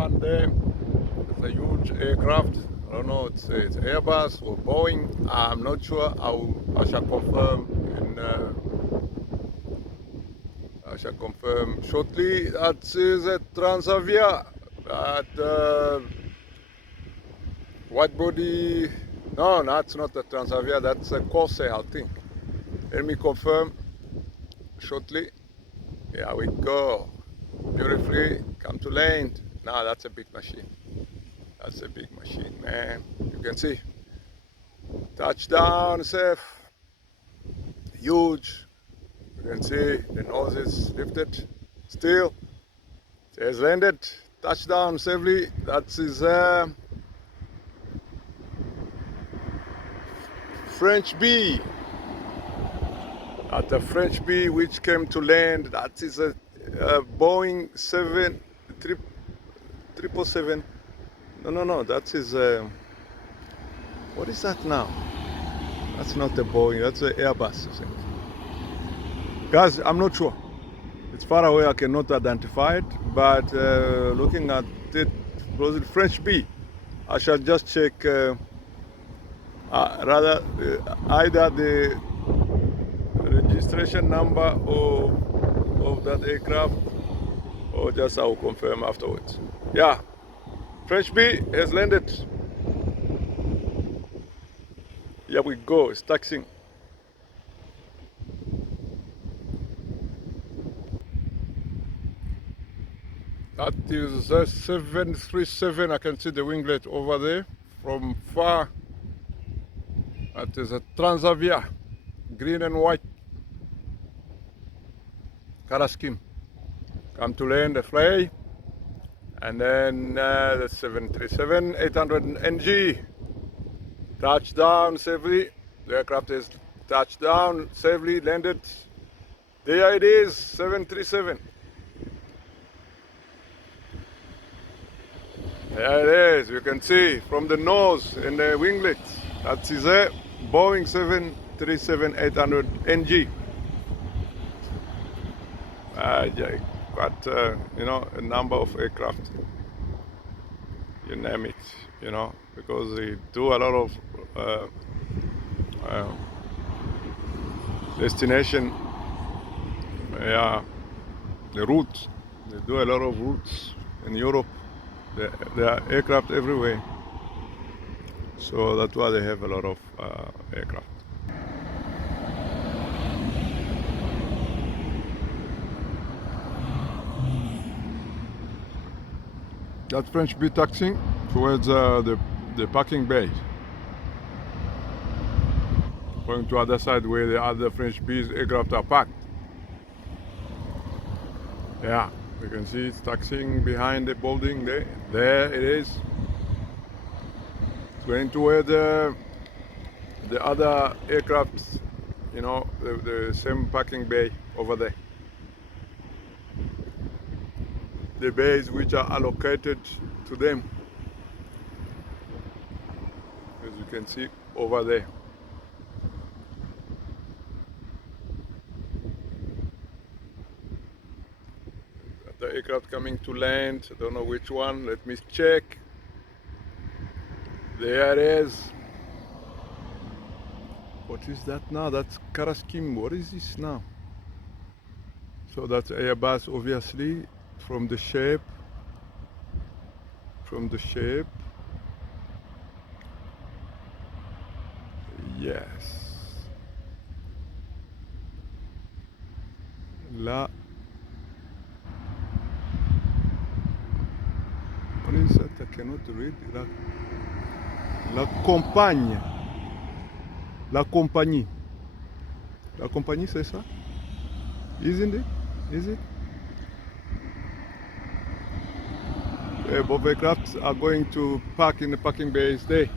one there. It's a huge aircraft. I don't know, it's Airbus or Boeing. I'm not sure. I shall confirm I shall confirm shortly. That is a Transavia. That white body. No, that's not a Transavia. That's a Corsair, I think. Let me confirm shortly. Here we go. Beautifully come to land. Now that's a big machine. That's a big machine, man. You can see. Touchdown safe. Huge. You can see the nose is lifted. Still. It has landed. Touchdown safely. That is Frenchbee. At the Frenchbee which came to land. That is a Boeing 777. No, that is what is that now? That's not a Boeing, that's an Airbus, I think. Guys, I'm not sure. It's far away, I cannot identify it, but looking at it, was it Frenchbee? I shall just check either the registration number of that aircraft, or just I will confirm afterwards. Yeah, Frenchbee has landed. Here we go, it's taxiing. That is a 737, I can see the winglet over there from far. That is a Transavia, green and white. Color scheme. Come to land, the fly. And then the 737-800 NG. Touchdown safely. The aircraft is touched down safely, landed. There it is, 737. There it is, you can see from the nose and the winglet. That is a Boeing 737-800 NG. Got you know, a number of aircraft. You name it, you know, because they do a lot of destination. Yeah, the routes. They do a lot of routes in Europe. There are aircraft everywhere, so that's why they have a lot of aircraft. That Frenchbee taxiing towards the parking bay, going to other side where the other Frenchbee's aircraft are parked. Yeah, you can see it's taxiing behind the building there. There it is. It's going to where the other aircraft, you know, the same parking bay over there. The bays which are allocated to them, as you can see over there. The aircraft coming to land, I don't know which one, let me check. There it is. What is that now? That's Karaskim. What is this now? So that's Airbus, obviously, from the shape. Yes. Là. What is that? I cannot read. La compagne. La compagnie. La compagnie, c'est ça? Isn't it? Is it? Both aircrafts are going to park in the parking bays there.